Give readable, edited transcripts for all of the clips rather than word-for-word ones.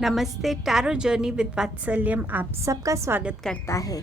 नमस्ते। Tarot journey with वात्सल्यम आप सबका स्वागत करता है।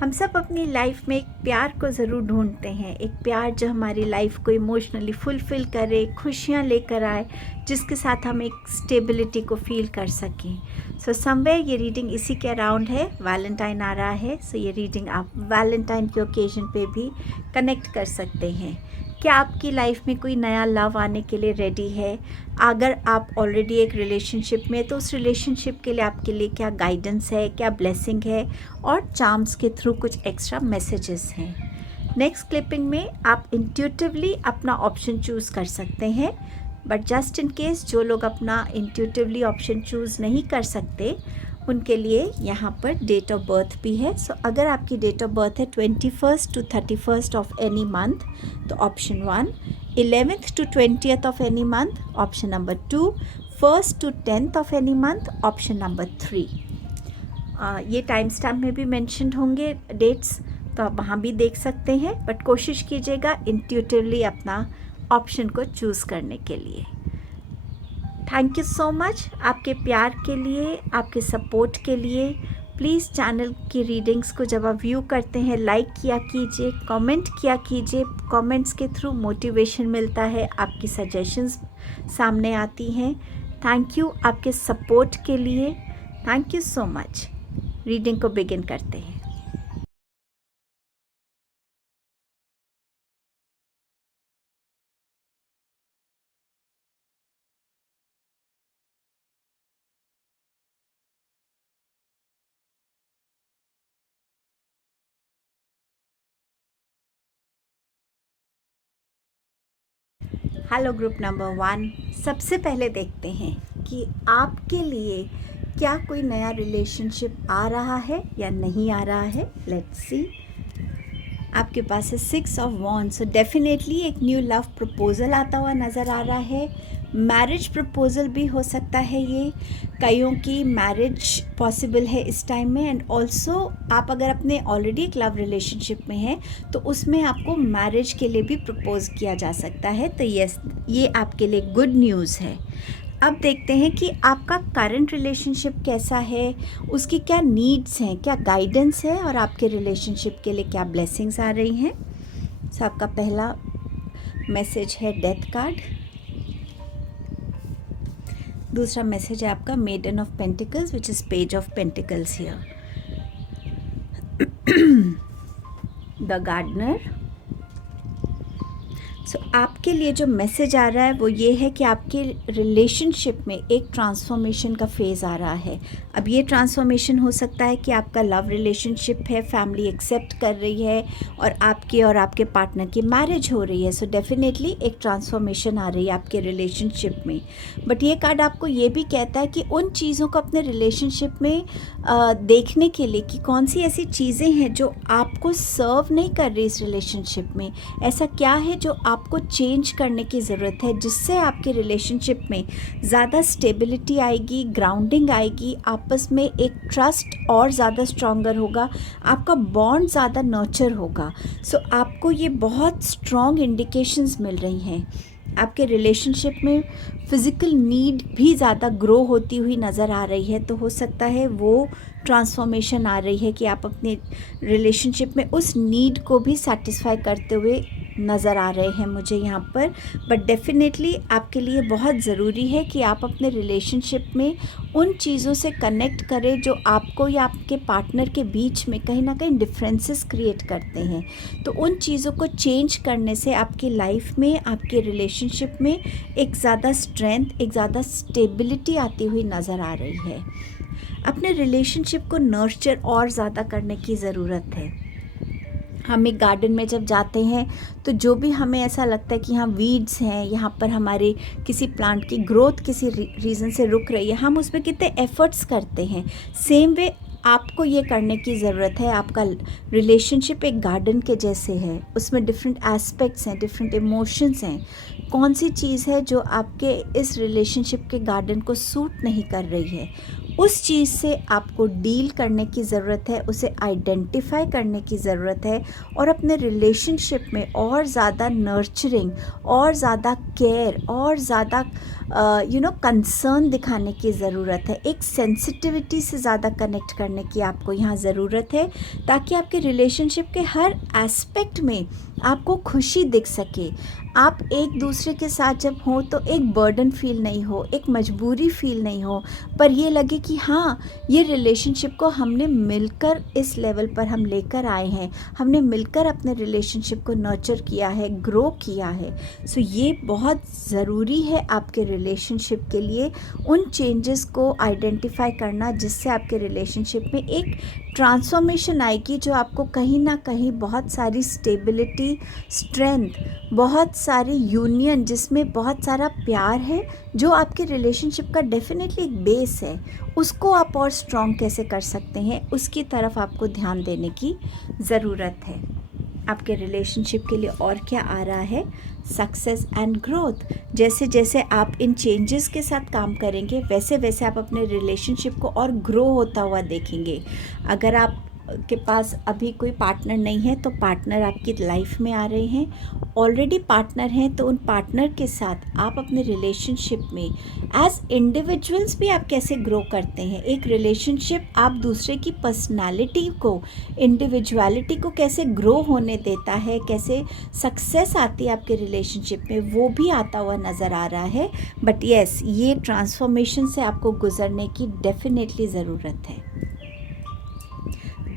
हम सब अपनी लाइफ में एक प्यार को ज़रूर ढूंढते हैं, एक प्यार जो हमारी लाइफ को इमोशनली फुलफ़िल करे, खुशियाँ लेकर आए, जिसके साथ हम एक स्टेबिलिटी को फील कर सकें। सो समवेयर ये रीडिंग इसी के अराउंड है। वैलेंटाइन आ रहा है, सो ये रीडिंग आप वैलेंटाइन के ओकेजन पे भी कनेक्ट कर सकते हैं। क्या आपकी लाइफ में कोई नया लव आने के लिए रेडी है? अगर आप ऑलरेडी एक रिलेशनशिप में, तो उस रिलेशनशिप के लिए आपके लिए क्या गाइडेंस है, क्या ब्लेसिंग है और चार्म्स के थ्रू कुछ एक्स्ट्रा मैसेजेस हैं। नेक्स्ट क्लिपिंग में आप इंट्यूटिवली अपना ऑप्शन चूज़ कर सकते हैं, बट जस्ट इन केस जो लोग अपना इंट्यूटिवली ऑप्शन चूज़ नहीं कर सकते उनके लिए यहाँ पर डेट ऑफ बर्थ भी है। सो अगर आपकी डेट ऑफ बर्थ है 21st to 31st of any month तो option 1, 11th to 20th of any month option number 2, 1st to 10th of any month option number 3। ये टाइम स्टैम्प में भी mentioned होंगे डेट्स, तो आप वहाँ भी देख सकते हैं, बट कोशिश कीजिएगा इंट्यूटिवली अपना ऑप्शन को चूज़ करने के लिए। थैंक यू सो मच आपके प्यार के लिए, आपके सपोर्ट के लिए। प्लीज़ चैनल की रीडिंग्स को जब आप व्यू करते हैं लाइक किया कीजिए, कमेंट किया कीजिए। कमेंट्स के थ्रू मोटिवेशन मिलता है, आपकी सजेशंस सामने आती हैं। थैंक यू आपके सपोर्ट के लिए। Thank you so much. Reading को बिगिन करते हैं। हेलो ग्रुप नंबर 1, सबसे पहले देखते हैं कि आपके लिए क्या कोई नया रिलेशनशिप आ रहा है या नहीं आ रहा है। Let's see. आपके पास है 6 ऑफ वॉन्ड्स, सो डेफिनेटली एक न्यू लव प्रपोजल आता हुआ नज़र आ रहा है। मैरिज प्रपोजल भी हो सकता है, ये कईयों की मैरिज पॉसिबल है इस टाइम में। एंड ऑल्सो आप अगर अपने ऑलरेडी एक लव रिलेशनशिप में हैं तो उसमें आपको मैरिज के लिए भी प्रपोज किया जा सकता है। तो यस, ये आपके लिए गुड न्यूज़ है। अब देखते हैं कि आपका करंट रिलेशनशिप कैसा है, उसकी क्या नीड्स हैं, क्या गाइडेंस है और आपके रिलेशनशिप के लिए क्या ब्लेसिंग्स आ रही हैं। सो आपका पहला मैसेज है डेथ कार्ड। दूसरा मैसेज है आपका maiden of pentacles which is page of pentacles here. The gardener. So आपके लिए जो मैसेज आ रहा है वो ये है कि आपके रिलेशनशिप में एक ट्रांसफॉर्मेशन का फेज़ आ रहा है। अब ये ट्रांसफॉर्मेशन हो सकता है कि आपका लव रिलेशनशिप है, फैमिली एक्सेप्ट कर रही है और आपके पार्टनर की मैरिज हो रही है। सो डेफिनेटली एक ट्रांसफॉर्मेशन आ रही है आपके रिलेशनशिप में। बट ये कार्ड आपको ये भी कहता है कि उन चीज़ों को अपने रिलेशनशिप में देखने के लिए कि कौन सी ऐसी चीज़ें हैं जो आपको सर्व नहीं कर रही इस रिलेशनशिप में। ऐसा क्या है जो आपको चेंज करने की ज़रूरत है, जिससे आपके रिलेशनशिप में ज़्यादा स्टेबिलिटी आएगी, ग्राउंडिंग आएगी, आपस में एक ट्रस्ट और ज़्यादा स्ट्रॉन्गर होगा, आपका बॉन्ड ज़्यादा नर्चर होगा। सो आपको ये बहुत स्ट्रॉन्ग इंडिकेशंस मिल रही हैं। आपके रिलेशनशिप में फ़िज़िकल नीड भी ज़्यादा ग्रो होती हुई नज़र आ रही है। तो हो सकता है वो ट्रांसफॉर्मेशन आ रही है कि आप अपने रिलेशनशिप में उस नीड को भी सेटिस्फाई करते हुए नज़र आ रहे हैं मुझे यहाँ पर। बट डेफिनेटली आपके लिए बहुत ज़रूरी है कि आप अपने रिलेशनशिप में उन चीज़ों से कनेक्ट करें जो आपको या आपके पार्टनर के बीच में कहीं ना कहीं डिफरेंसेस क्रिएट करते हैं। तो उन चीज़ों को चेंज करने से आपकी लाइफ में, आपके रिलेशनशिप में एक ज़्यादा स्ट्रेंथ, एक ज़्यादा स्टेबिलिटी आती हुई नज़र आ रही है। अपने रिलेशनशिप को नर्चर और ज़्यादा करने की ज़रूरत है। हम एक गार्डन में जब जाते हैं तो जो भी हमें ऐसा लगता है कि यहाँ वीड्स हैं, यहाँ पर हमारे किसी प्लांट की ग्रोथ किसी रीज़न से रुक रही है, हम उसमें कितने एफ़र्ट्स करते हैं। सेम वे आपको ये करने की ज़रूरत है। आपका रिलेशनशिप एक गार्डन के जैसे है, उसमें डिफरेंट एस्पेक्ट्स हैं, डिफरेंट इमोशंस हैं। कौन सी चीज़ है जो आपके इस रिलेशनशिप के गार्डन को सूट नहीं कर रही है, उस चीज़ से आपको डील करने की ज़रूरत है, उसे आइडेंटिफाई करने की ज़रूरत है और अपने रिलेशनशिप में और ज़्यादा नर्चरिंग और ज़्यादा केयर और ज़्यादा कंसर्न दिखाने की ज़रूरत है। एक सेंसिटिविटी से ज़्यादा कनेक्ट करने की आपको यहाँ ज़रूरत है, ताकि आपके रिलेशनशिप के हर एस्पेक्ट में आपको खुशी दिख सके। आप एक दूसरे के साथ जब हो तो एक बर्डन फील नहीं हो, एक मजबूरी फील नहीं हो, पर ये लगे कि हाँ, ये रिलेशनशिप को हमने मिलकर इस लेवल पर हम लेकर आए हैं, हमने मिलकर अपने रिलेशनशिप को नर्चर किया है, ग्रो किया है। सो ये बहुत ज़रूरी है आपके रिलेशनशिप के लिए, उन चेंजेस को आइडेंटिफाई करना जिससे आपके रिलेशनशिप में एक ट्रांसफॉर्मेशन आएगी, जो आपको कहीं ना कहीं बहुत सारी स्टेबिलिटी, स्ट्रेंथ, बहुत सारी यूनियन जिसमें बहुत सारा प्यार है, जो आपके रिलेशनशिप का डेफिनेटली एक बेस है, उसको आप और स्ट्रॉन्ग कैसे कर सकते हैं, उसकी तरफ आपको ध्यान देने की ज़रूरत है। आपके रिलेशनशिप के लिए और क्या आ रहा है? Success and growth. जैसे जैसे आप इन चेंजेस के साथ काम करेंगे, वैसे वैसे आप अपने रिलेशनशिप को और ग्रो होता हुआ देखेंगे। अगर आप के पास अभी कोई पार्टनर नहीं है तो पार्टनर आपकी लाइफ में आ रहे हैं। ऑलरेडी पार्टनर हैं तो उन पार्टनर के साथ आप अपने रिलेशनशिप में एज इंडिविजुअल्स भी आप कैसे ग्रो करते हैं। एक रिलेशनशिप आप दूसरे की पर्सनालिटी को, इंडिविजुअलिटी को कैसे ग्रो होने देता है, कैसे सक्सेस आती है आपके रिलेशनशिप में, वो भी आता हुआ नज़र आ रहा है। बट येस, ये ट्रांसफॉर्मेशन से आपको गुजरने की डेफिनेटली ज़रूरत है।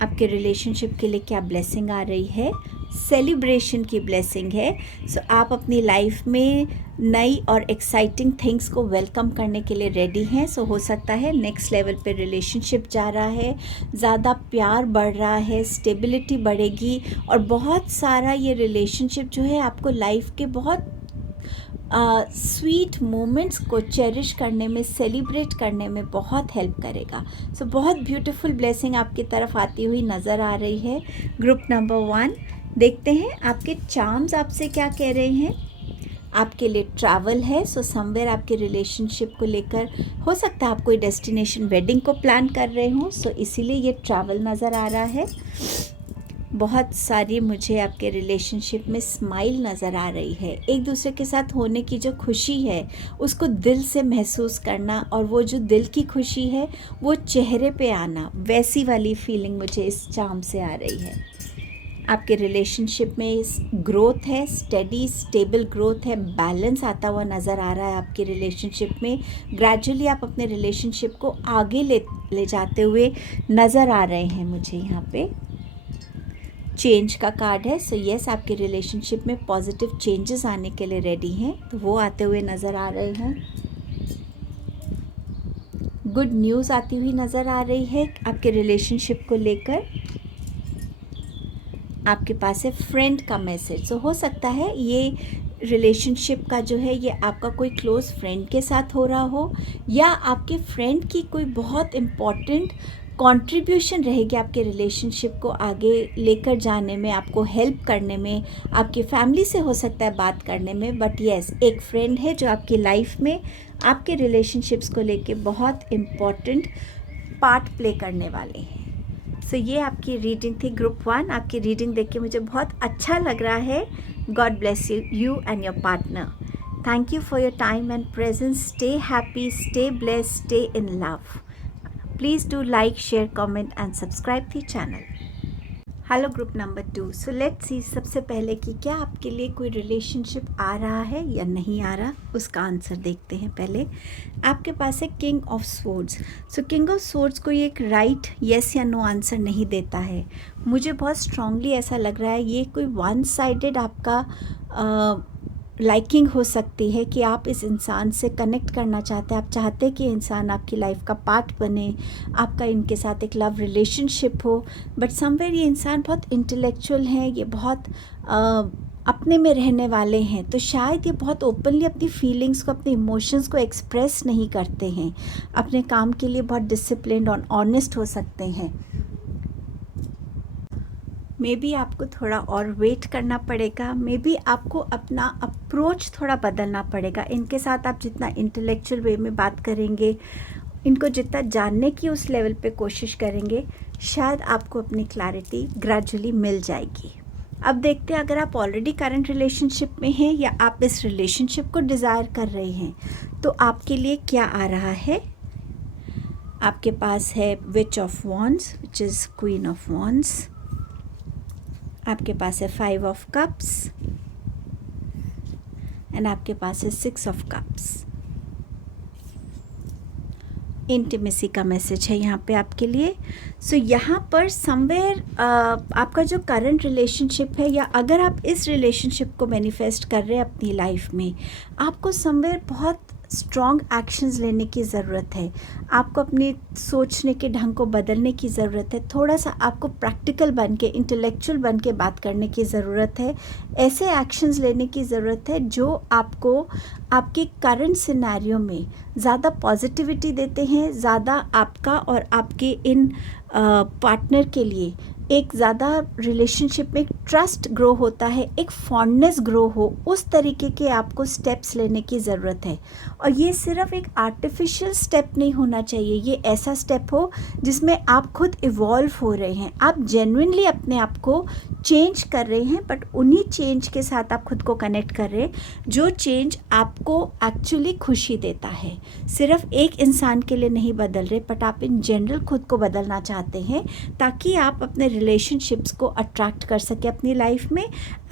आपके रिलेशनशिप के लिए क्या ब्लेसिंग आ रही है? सेलिब्रेशन की ब्लेसिंग है। सो आप अपनी लाइफ में नई और एक्साइटिंग थिंग्स को वेलकम करने के लिए रेडी हैं। सो हो सकता है नेक्स्ट लेवल पे रिलेशनशिप जा रहा है, ज़्यादा प्यार बढ़ रहा है, स्टेबिलिटी बढ़ेगी और बहुत सारा ये रिलेशनशिप जो है आपको लाइफ के बहुत स्वीट मोमेंट्स को चेरिश करने में, सेलिब्रेट करने में बहुत हेल्प करेगा। सो बहुत ब्यूटीफुल ब्लेसिंग आपकी तरफ आती हुई नज़र आ रही है। ग्रुप नंबर 1 देखते हैं आपके चार्म्स आपसे क्या कह रहे हैं। आपके लिए ट्रैवल है। सो समवेयर आपके रिलेशनशिप को लेकर हो सकता है आप कोई डेस्टिनेशन वेडिंग को प्लान कर रहे हो, सो इसीलिए ये ट्रैवल नज़र आ रहा है। बहुत सारी मुझे आपके रिलेशनशिप में स्माइल नज़र आ रही है। एक दूसरे के साथ होने की जो खुशी है उसको दिल से महसूस करना, और वो जो दिल की खुशी है वो चेहरे पे आना, वैसी वाली फीलिंग मुझे इस चार्म से आ रही है। आपके रिलेशनशिप में ग्रोथ है, स्टेडी स्टेबल ग्रोथ है, बैलेंस आता हुआ नज़र आ रहा है आपके रिलेशनशिप में। ग्रेजुअली आप अपने रिलेशनशिप को आगे ले जाते हुए नज़र आ रहे हैं। मुझे यहाँ पे चेंज का कार्ड है। सो यस, आपके रिलेशनशिप में पॉजिटिव चेंजेस आने के लिए रेडी हैं, तो वो आते हुए नज़र आ रहे हैं। गुड न्यूज़ आती हुई नज़र आ रही है आपके रिलेशनशिप को लेकर। आपके पास है फ्रेंड का मैसेज। सो हो सकता है ये रिलेशनशिप का जो है ये आपका कोई क्लोज़ फ्रेंड के साथ हो रहा हो, या आपके फ्रेंड की कोई बहुत इम्पॉर्टेंट कंट्रीब्यूशन रहेगी आपके रिलेशनशिप को आगे लेकर जाने में, आपको हेल्प करने में, आपकी फैमिली से हो सकता है बात करने में। बट येस, एक फ्रेंड है जो आपकी लाइफ में आपके रिलेशनशिप्स को लेके बहुत इम्पॉर्टेंट पार्ट प्ले करने वाले हैं। सो ये आपकी रीडिंग थी ग्रुप 1। आपकी रीडिंग देख के मुझे बहुत अच्छा लग रहा है। God bless you and your partner. Thank you for your time and presence. Stay happy, stay blessed, stay in love. Please do like, share, comment and subscribe the channel. Hello group number 2। So let's see सबसे पहले कि क्या आपके लिए कोई relationship आ रहा है या नहीं आ रहा, उसका आंसर देखते हैं। पहले आपके पास है king of swords. So king of swords को ये एक राइट येस या नो आंसर नहीं देता है। मुझे बहुत स्ट्रांगली ऐसा लग रहा है ये कोई वन साइडेड आपका लाइकिंग हो सकती है कि आप इस इंसान से कनेक्ट करना चाहते हैं, आप चाहते हैं कि इंसान आपकी लाइफ का पार्ट बने, आपका इनके साथ एक लव रिलेशनशिप हो। बट समवेयर ये इंसान बहुत इंटेलेक्चुअल हैं, ये बहुत अपने में रहने वाले हैं, तो शायद ये बहुत ओपनली अपनी फीलिंग्स को, अपने इमोशंस को एक्सप्रेस नहीं करते हैं। अपने काम के लिए बहुत डिसिप्लिन्ड और ऑनेस्ट हो सकते हैं। मे बी आपको थोड़ा और वेट करना पड़ेगा, मे बी आपको अपना अप्रोच थोड़ा बदलना पड़ेगा। इनके साथ आप जितना इंटेलेक्चुअल वे में बात करेंगे, इनको जितना जानने की उस लेवल पे कोशिश करेंगे, शायद आपको अपनी क्लैरिटी ग्रेजुअली मिल जाएगी। अब देखते हैं, अगर आप ऑलरेडी करंट रिलेशनशिप में हैं या आप इस रिलेशनशिप को डिज़ायर कर रहे हैं, तो आपके लिए क्या आ रहा है। आपके पास है which of wands, which is queen of wands. आपके पास है 5 ऑफ कप्स एंड आपके पास है 6 ऑफ कप्स। इंटीमेसी का मैसेज है यहाँ पे आपके लिए। सो यहाँ पर समवेयर आपका जो करंट रिलेशनशिप है, या अगर आप इस रिलेशनशिप को मैनिफेस्ट कर रहे हैं अपनी लाइफ में, आपको समवेयर बहुत स्ट्रॉन्ग एक्शंस लेने की ज़रूरत है। आपको अपने सोचने के ढंग को बदलने की ज़रूरत है। थोड़ा सा आपको प्रैक्टिकल बन के, इंटेलेक्चुअल बन के बात करने की ज़रूरत है। ऐसे एक्शंस लेने की ज़रूरत है जो आपको आपके करंट सिनेरियो में ज़्यादा पॉजिटिविटी देते हैं, ज़्यादा आपका और आपके इन पार्टनर के लिए एक ज़्यादा रिलेशनशिप में ट्रस्ट ग्रो होता है, एक फॉन्डनेस ग्रो हो, उस तरीके के आपको स्टेप्स लेने की ज़रूरत है। और ये सिर्फ एक आर्टिफिशियल स्टेप नहीं होना चाहिए, ये ऐसा स्टेप हो जिसमें आप खुद इवॉल्व हो रहे हैं, आप जेन्युइनली अपने आप को चेंज कर रहे हैं, बट उन्हीं चेंज के साथ आप खुद को कनेक्ट कर रहे हैं जो चेंज आपको एक्चुअली खुशी देता है। सिर्फ एक इंसान के लिए नहीं बदल रहे, बट आप इन जनरल खुद को बदलना चाहते हैं ताकि आप अपने रिलेशनशिप्स को अट्रैक्ट कर सके अपनी लाइफ में,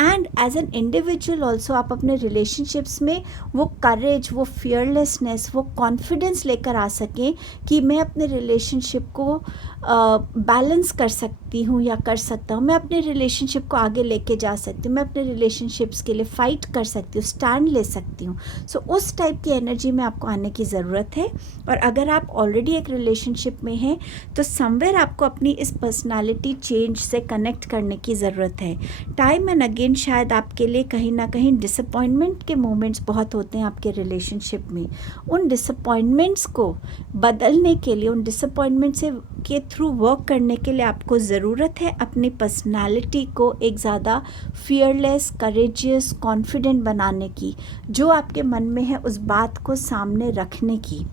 and as an individual also आप अपने रिलेशनशिप्स में वो करेज, वो फियरलेसनेस, वो कॉन्फिडेंस लेकर आ सकें कि मैं अपने रिलेशनशिप को बैलेंस कर सकती हूँ या कर सकता हूँ, मैं अपने रिलेशनशिप को आगे लेके जा सकती हूँ, मैं अपने रिलेशनशिप्स के लिए फ़ाइट कर सकती हूँ, स्टैंड ले सकती हूँ। सो उस टाइप की एनर्जी में आपको आने की ज़रूरत है। और अगर आप ऑलरेडी एक रिलेशनशिप में हैं तो समवेयर आपको अपनी इस पर्सनालिटी चेंज से कनेक्ट करने की ज़रूरत है। टाइम एंड अगेन शायद आपके लिए कहीं ना कहीं डिसअपॉइंटमेंट के मोमेंट्स बहुत होते हैं आपके रिलेशनशिप में। उन डिसअपॉइंटमेंट्स को बदलने के लिए, उन डिसअपॉइंटमेंट से के थ्रू वर्क करने के लिए आपको ज़रूरत है अपनी पर्सनालिटी को एक ज़्यादा फियरलेस, करेजियस, कॉन्फिडेंट बनाने की, जो आपके मन में है उस बात को सामने रखने की।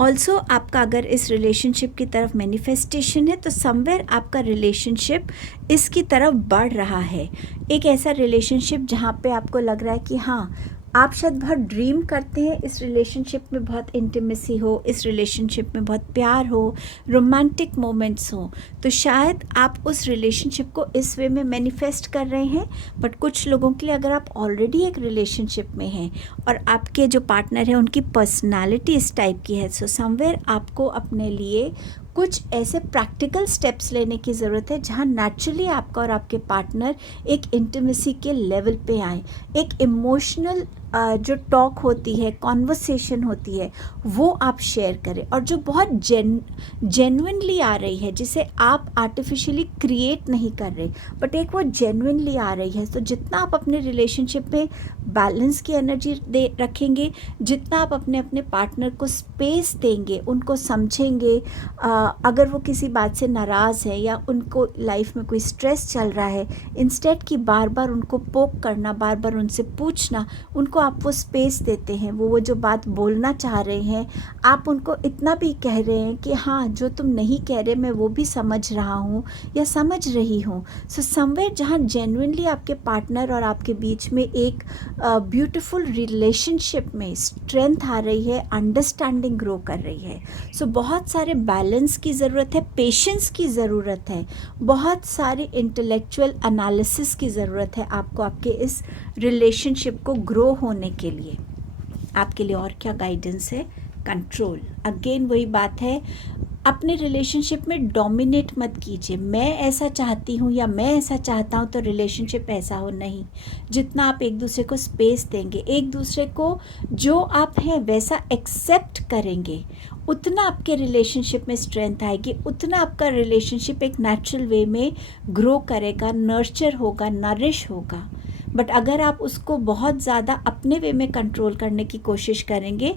ऑल्सो आपका अगर इस रिलेशनशिप की तरफ मैनिफेस्टेशन है तो समवेयर आपका रिलेशनशिप इसकी तरफ बढ़ रहा है। एक ऐसा रिलेशनशिप जहाँ पे आपको लग रहा है कि हाँ, आप शायद बहुत ड्रीम करते हैं इस रिलेशनशिप में बहुत इंटीमेसी हो, इस रिलेशनशिप में बहुत प्यार हो, रोमांटिक मोमेंट्स हो, तो शायद आप उस रिलेशनशिप को इस वे में मैनिफेस्ट कर रहे हैं। बट कुछ लोगों के लिए अगर आप ऑलरेडी एक रिलेशनशिप में हैं और आपके जो पार्टनर है उनकी पर्सनालिटी इस टाइप की है, सो समवेयर आपको अपने लिए कुछ ऐसे प्रैक्टिकल स्टेप्स लेने की ज़रूरत है जहाँ नेचुरली आपका और आपके पार्टनर एक इंटीमेसी के लेवल पे आए, एक इमोशनल जो टॉक होती है, कॉन्वर्सेशन होती है, वो आप शेयर करें, और जो बहुत जेन्युइनली आ रही है, जिसे आप आर्टिफिशियली क्रिएट नहीं कर रहे, बट एक वो जेन्युइनली आ रही है। तो जितना आप अपने रिलेशनशिप में बैलेंस की एनर्जी दे रखेंगे, जितना आप अपने अपने पार्टनर को स्पेस देंगे, उनको समझेंगे, अगर वो किसी बात से नाराज़ है या उनको लाइफ में कोई स्ट्रेस चल रहा है, इंस्टेड कि बार बार उनको पोक करना, बार बार उनसे पूछना, उनको आप वो स्पेस देते हैं, वो जो बात बोलना चाह रहे हैं आप उनको इतना भी कह रहे हैं कि हाँ, जो तुम नहीं कह रहे मैं वो भी समझ रहा हूँ या समझ रही हूँ। सो समवेयर जहाँ जेन्युइनली आपके पार्टनर और आपके बीच में एक ब्यूटीफुल रिलेशनशिप में स्ट्रेंथ आ रही है, अंडरस्टैंडिंग ग्रो कर रही है। सो बहुत सारे बैलेंस की ज़रूरत है, पेशेंस की ज़रूरत है, बहुत सारे इंटेलेक्चुअल एनालिसिस की ज़रूरत है आपको आपके इस रिलेशनशिप को ग्रो होने के लिए। आपके लिए और क्या गाइडेंस है? कंट्रोल। अगेन वही बात है, अपने रिलेशनशिप में डोमिनेट मत कीजिए, मैं ऐसा चाहती हूँ या मैं ऐसा चाहता हूँ तो रिलेशनशिप ऐसा हो, नहीं। जितना आप एक दूसरे को स्पेस देंगे, एक दूसरे को जो आप हैं वैसा एक्सेप्ट करेंगे, उतना आपके रिलेशनशिप में स्ट्रेंथ आएगी, उतना आपका रिलेशनशिप एक नेचुरल वे में ग्रो करेगा, नर्चर होगा, नरिश होगा। बट अगर आप उसको बहुत ज़्यादा अपने वे में कंट्रोल करने की कोशिश करेंगे,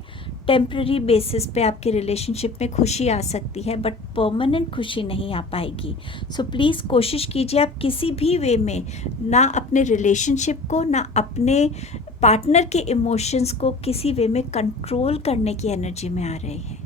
टेम्प्रेरी बेसिस पे आपके रिलेशनशिप में खुशी आ सकती है, बट परमानेंट खुशी नहीं आ पाएगी। सो प्लीज़ कोशिश कीजिए आप किसी भी वे में ना अपने रिलेशनशिप को, ना अपने पार्टनर के इमोशंस को किसी वे में कंट्रोल करने की एनर्जी में आ रहे हैं।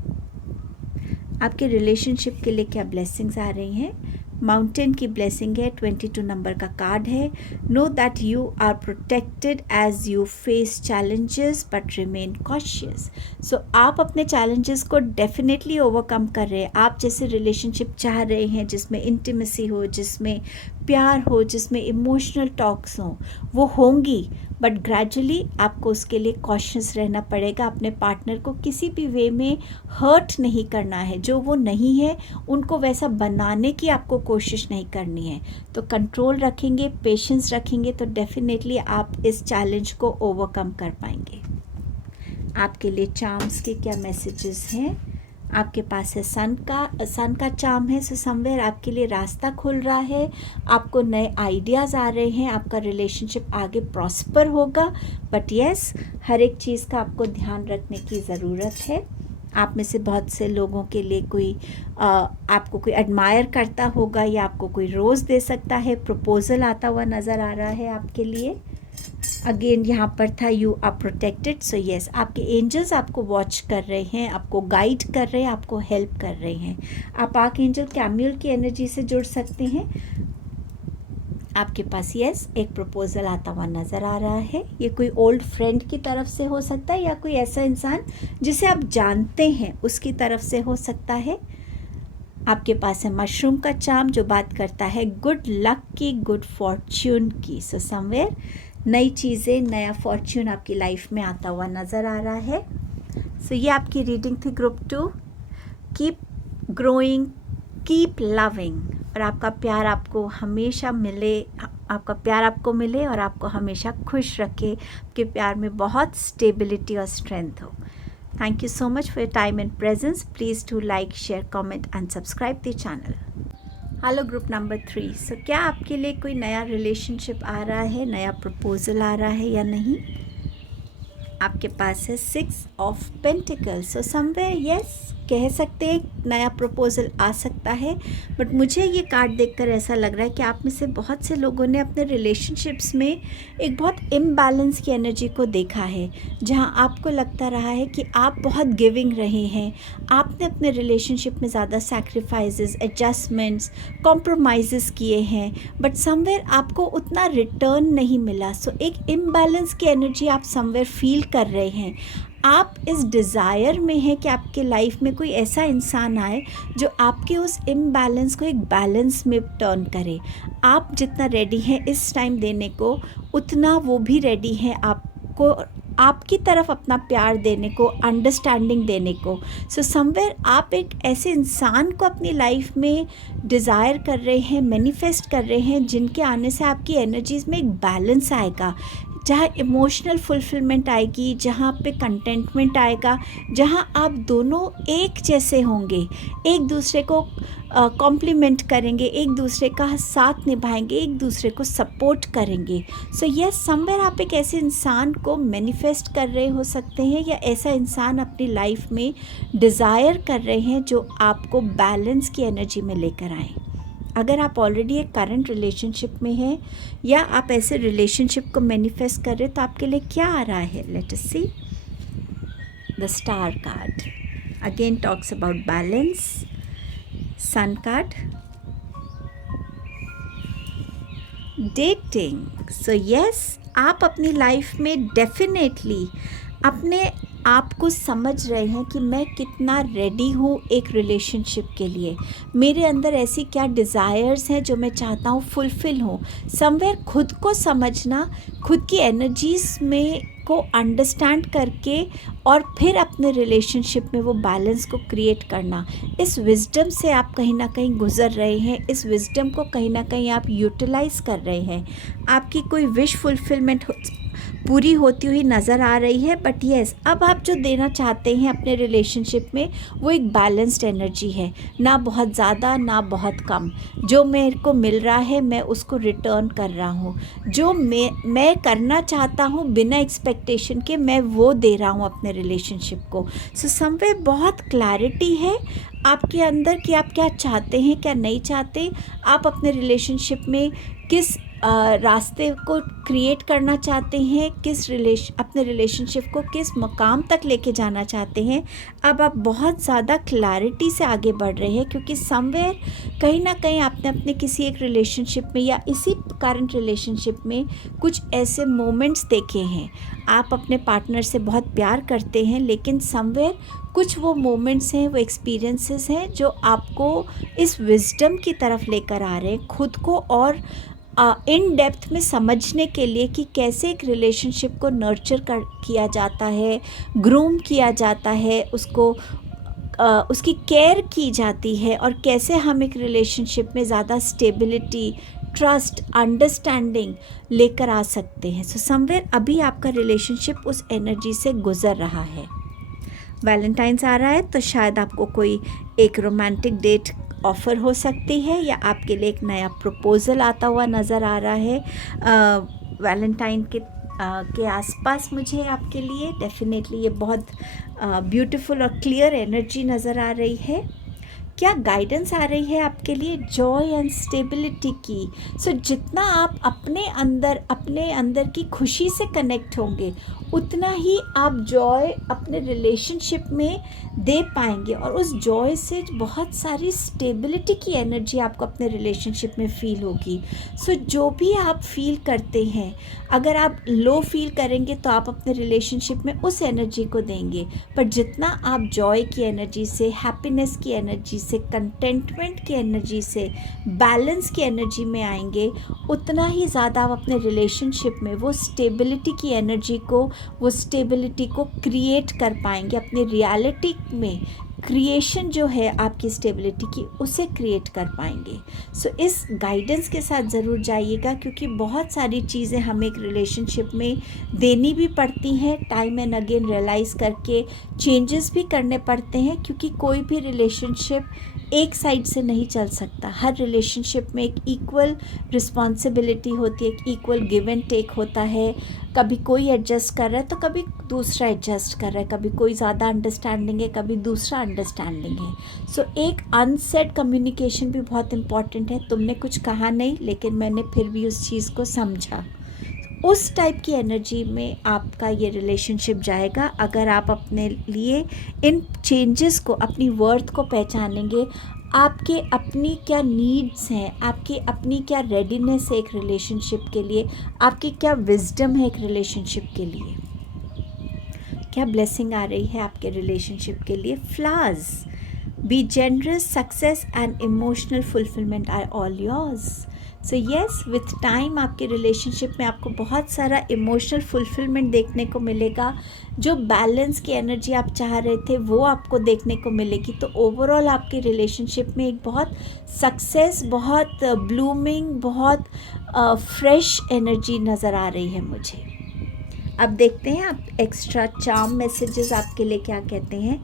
आपके रिलेशनशिप के लिए क्या ब्लेसिंग्स आ रही हैं? माउंटेन की ब्लेसिंग है, 22 नंबर का कार्ड है। Know that you are protected as you face challenges but remain cautious. So आप अपने चैलेंजेस को डेफिनेटली ओवरकम कर रहे हैं। आप जैसे रिलेशनशिप चाह रहे हैं जिसमें इंटीमेसी हो, जिसमें प्यार हो, जिसमें इमोशनल टॉक्स हों, वो होंगी, बट ग्रेजुअली आपको उसके लिए कॉशियस रहना पड़ेगा। अपने पार्टनर को किसी भी वे में हर्ट नहीं करना है, जो वो नहीं है उनको वैसा बनाने की आपको कोशिश नहीं करनी है। तो कंट्रोल रखेंगे, पेशेंस रखेंगे तो डेफिनेटली आप इस चैलेंज को ओवरकम कर पाएंगे। आपके लिए चार्म्स के क्या मैसेजेस हैं? आपके पास है सन का चार्म है। सो समवेयर आपके लिए रास्ता खुल रहा है, आपको नए आइडियाज़ आ रहे हैं, आपका रिलेशनशिप आगे प्रॉस्पर होगा। बट येस, हर एक चीज़ का आपको ध्यान रखने की ज़रूरत है। आप में से बहुत से लोगों के लिए कोई आपको कोई एडमायर करता होगा या आपको कोई रोज़ दे सकता है। प्रपोज़ल आता हुआ नज़र आ रहा है आपके लिए। अगेन यहाँ पर था you are protected. So yes, आपके एंजल्स आपको वॉच कर रहे हैं, आपको गाइड कर रहे हैं, आपको हेल्प कर रहे हैं। आप आर्क एंजल कैम्यूल की एनर्जी से जुड़ सकते हैं। आपके पास यस एक प्रपोजल आता हुआ नज़र आ रहा है। ये कोई ओल्ड फ्रेंड की तरफ से हो सकता है या कोई ऐसा इंसान जिसे आप जानते हैं उसकी तरफ से हो सकता है। आपके पास है मशरूम का चार्म जो बात करता है गुड लक की, गुड फॉर्च्यून की। सो समवेयर नई चीज़ें, नया फॉर्च्यून आपकी लाइफ में आता हुआ नज़र आ रहा है। सो ये आपकी रीडिंग थी group 2। Keep growing, keep loving, और आपका प्यार आपको हमेशा मिले, आपका प्यार आपको मिले और आपको हमेशा खुश रखे, आपके प्यार में बहुत स्टेबिलिटी और स्ट्रेंथ हो। Thank you so much for your time and presence. Please do like, share, comment and subscribe the channel. Hello group number 3। सो क्या आपके लिए कोई नया रिलेशनशिप आ रहा है, नया प्रपोजल आ रहा है या नहीं? आपके पास है 6 of pentacles. So somewhere yes कह सकते हैं नया प्रपोजल आ सकता है, बट मुझे ये कार्ड देखकर ऐसा लग रहा है कि आप में से बहुत से लोगों ने अपने रिलेशनशिप्स में एक बहुत इम्बैलेंस की एनर्जी को देखा है, जहां आपको लगता रहा है कि आप बहुत गिविंग रहे हैं, आपने अपने रिलेशनशिप में ज़्यादा सैक्रिफाइसेस, एडजस्टमेंट्स, कॉम्प्रोमाइज़ किए हैं, बट समवेयर आपको उतना रिटर्न नहीं मिला। सो एक इम्बैलेंस की एनर्जी आप समवेयर फील कर रहे हैं। आप इस डिज़ायर में हैं कि आपके लाइफ में कोई ऐसा इंसान आए जो आपके उस इम्बैलेंस को एक बैलेंस में टर्न करे। आप जितना रेडी हैं इस टाइम देने को, उतना वो भी रेडी हैं आपको, आपकी तरफ अपना प्यार देने को, अंडरस्टैंडिंग देने को। सो समवेयर आप एक ऐसे इंसान को अपनी लाइफ में डिज़ायर कर रहे हैं, मैनिफेस्ट कर रहे हैं, जिनके आने से आपकी एनर्जीज़ में एक बैलेंस आएगा, जहाँ इमोशनल फुलफिलमेंट आएगी, जहाँ पे कंटेंटमेंट आएगा, जहाँ आप दोनों एक जैसे होंगे, एक दूसरे को कॉम्प्लीमेंट करेंगे, एक दूसरे का साथ निभाएंगे, एक दूसरे को सपोर्ट करेंगे। सो यस, समवेयर आप एक ऐसे इंसान को मैनिफेस्ट कर रहे हो सकते हैं या ऐसा इंसान अपनी लाइफ में डिज़ायर कर रहे हैं जो आपको बैलेंस की एनर्जी में लेकर आए। अगर आप ऑलरेडी एक करंट रिलेशनशिप में हैं या आप ऐसे रिलेशनशिप को मैनिफेस्ट कर रहे हो तो आपके लिए क्या आ रहा है? Let us see the star card again talks about balance. Sun card, dating. So yes, आप अपनी लाइफ में डेफिनेटली अपने आप को समझ रहे हैं कि मैं कितना रेडी हूँ एक रिलेशनशिप के लिए, मेरे अंदर ऐसी क्या डिज़ायर्स हैं जो मैं चाहता हूँ फुलफ़िल हो। समवेयर खुद को समझना, खुद की एनर्जीज़ में को अंडरस्टैंड करके और फिर अपने रिलेशनशिप में वो बैलेंस को क्रिएट करना, इस विजडम से आप कहीं ना कहीं गुज़र रहे हैं, इस विजडम को कहीं ना कहीं आप यूटिलाइज़ कर रहे हैं। आपकी कोई विश फुलफिलमेंट पूरी होती हुई नज़र आ रही है, बट येस, अब आप जो देना चाहते हैं अपने रिलेशनशिप में वो एक बैलेंस्ड एनर्जी है, ना बहुत ज़्यादा ना बहुत कम। जो मेरे को मिल रहा है मैं उसको रिटर्न कर रहा हूँ, जो मैं करना चाहता हूँ बिना एक्सपेक्टेशन के मैं वो दे रहा हूँ अपने रिलेशनशिप को। सो समवेयर बहुत क्लैरिटी है आपके अंदर कि आप क्या चाहते हैं, क्या नहीं चाहते, आप अपने रिलेशनशिप में किस रास्ते को क्रिएट करना चाहते हैं, अपने रिलेशनशिप को किस मकाम तक लेके जाना चाहते हैं, अब आप बहुत ज़्यादा क्लैरिटी से आगे बढ़ रहे हैं, क्योंकि समवेयर कहीं ना कहीं आपने अपने किसी एक रिलेशनशिप में या इसी करंट रिलेशनशिप में कुछ ऐसे मोमेंट्स देखे हैं। आप अपने पार्टनर से बहुत प्यार करते हैं, लेकिन समवेयर कुछ वो मोमेंट्स हैं, वो एक्सपीरियंसेस हैं जो आपको इस विजडम की तरफ लेकर आ रहे हैं, खुद को और इन डेप्थ में समझने के लिए कि कैसे एक रिलेशनशिप को नर्चर किया जाता है, ग्रूम किया जाता है, उसकी केयर की जाती है, और कैसे हम एक रिलेशनशिप में ज़्यादा स्टेबिलिटी, ट्रस्ट, अंडरस्टैंडिंग लेकर आ सकते हैं। सो समवेयर अभी आपका रिलेशनशिप उस एनर्जी से गुज़र रहा है। वैलेंटाइंस आ रहा है, तो शायद आपको कोई एक रोमांटिक डेट ऑफ़र हो सकती है, या आपके लिए एक नया प्रपोज़ल आता हुआ नज़र आ रहा है वैलेंटाइन के आसपास। मुझे आपके लिए डेफिनेटली ये बहुत ब्यूटीफुल और क्लियर एनर्जी नज़र आ रही है। क्या गाइडेंस आ रही है आपके लिए? जॉय एंड स्टेबिलिटी की। सो जितना आप अपने अंदर की खुशी से कनेक्ट होंगे, उतना ही आप जॉय अपने रिलेशनशिप में दे पाएंगे, और उस जॉय से बहुत सारी स्टेबिलिटी की एनर्जी आपको अपने रिलेशनशिप में फ़ील होगी। सो जो भी आप फील करते हैं, अगर आप लो फील करेंगे तो आप अपने रिलेशनशिप में उस एनर्जी को देंगे, पर जितना आप जॉय की एनर्जी से, हैप्पीनेस की एनर्जी से, कंटेंटमेंट की एनर्जी से, बैलेंस की एनर्जी में आएंगे, उतना ही ज़्यादा आप अपने रिलेशनशिप में वो स्टेबिलिटी की एनर्जी को, वो स्टेबिलिटी को क्रिएट कर पाएंगे। अपनी रियलिटी में क्रिएशन जो है आपकी स्टेबिलिटी की, उसे क्रिएट कर पाएंगे। सो इस गाइडेंस के साथ ज़रूर जाइएगा, क्योंकि बहुत सारी चीज़ें हमें एक रिलेशनशिप में देनी भी पड़ती हैं, टाइम एंड अगेन रियलाइज़ करके चेंजेस भी करने पड़ते हैं, क्योंकि कोई भी रिलेशनशिप एक साइड से नहीं चल सकता। हर रिलेशनशिप में एक इक्वल रिस्पॉन्सिबिलिटी होती है, एक इक्वल गिव एंड टेक होता है। कभी कोई एडजस्ट कर रहा है तो कभी दूसरा एडजस्ट कर रहा है, कभी कोई ज़्यादा अंडरस्टैंडिंग है, कभी दूसरा अंडरस्टैंडिंग है। सो एक अनसेड कम्युनिकेशन भी बहुत इम्पॉर्टेंट है। तुमने कुछ कहा नहीं, लेकिन मैंने फिर भी उस चीज़ को समझा। उस टाइप की एनर्जी में आपका ये रिलेशनशिप जाएगा, अगर आप अपने लिए इन चेंजेस को, अपनी वर्थ को पहचानेंगे। आपके अपनी क्या नीड्स हैं, आपकी अपनी क्या रेडीनेस है एक रिलेशनशिप के लिए, आपकी क्या विजडम है एक रिलेशनशिप के लिए, क्या ब्लेसिंग आ रही है आपके रिलेशनशिप के लिए। Flowers, be generous, success and emotional fulfilment are all yours. So yes, with time आपके रिलेशनशिप में आपको बहुत सारा इमोशनल फुलफिलमेंट देखने को मिलेगा। जो बैलेंस की एनर्जी आप चाह रहे थे, वो आपको देखने को मिलेगी। तो ओवरऑल आपके रिलेशनशिप में एक बहुत सक्सेस, बहुत ब्लूमिंग, बहुत फ्रेश एनर्जी नज़र आ रही है मुझे। अब देखते हैं आप एक्स्ट्रा चार्म मैसेजेस आपके लिए क्या कहते हैं।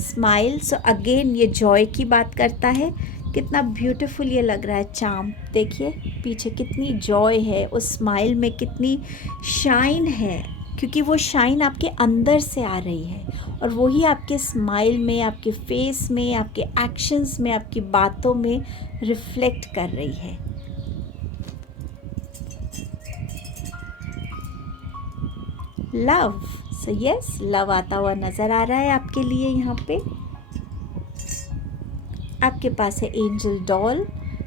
स्माइल, सो अगेन ये जॉय की बात करता है। कितना ब्यूटीफुल ये लग रहा है चार्म। देखिए पीछे कितनी जॉय है, उस स्माइल में कितनी शाइन है, क्योंकि वो शाइन आपके अंदर से आ रही है, और वही आपके स्माइल में, आपके फेस में, आपके एक्शंस में, आपकी बातों में रिफ्लेक्ट कर रही है। लव, सो यस, लव आता हुआ नज़र आ रहा है आपके लिए। यहाँ पे आपके पास है एंजल डॉल।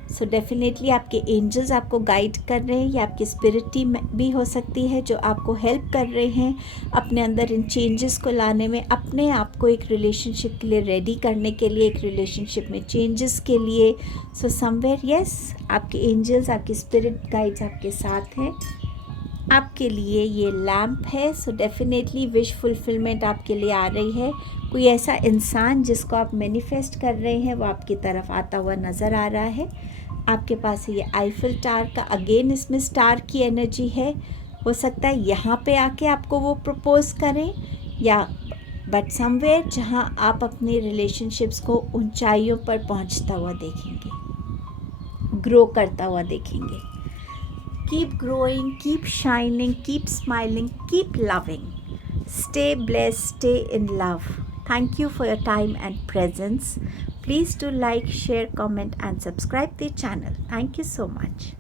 सो डेफिनेटली आपके एंजल्स आपको गाइड कर रहे हैं, या आपकी स्पिरिटी भी हो सकती है जो आपको हेल्प कर रहे हैं अपने अंदर इन चेंजेस को लाने में, अपने आप को एक रिलेशनशिप के लिए रेडी करने के लिए, एक रिलेशनशिप में चेंजेस के लिए। सो समवेयर यस, आपके एंजल्स, आपकी स्पिरिट गाइड्स आपके साथ हैं। आपके लिए ये लैम्प है। सो डेफिनेटली विश फुलफिलमेंट आपके लिए आ रही है। कोई ऐसा इंसान जिसको आप मैनिफेस्ट कर रहे हैं, वो आपकी तरफ आता हुआ नज़र आ रहा है। आपके पास ये आईफिल टावर का, अगेन इसमें स्टार की एनर्जी है। हो सकता है यहाँ पे आके आपको वो प्रपोज करें, या बट समवेयर जहाँ आप अपने रिलेशनशिप्स को ऊंचाइयों पर पहुँचता हुआ देखेंगे, ग्रो करता हुआ देखेंगे। Keep growing, keep shining, keep smiling, keep loving. Stay blessed, stay in love. Thank you for your time and presence. Please do like, share, comment and subscribe the channel. Thank you so much.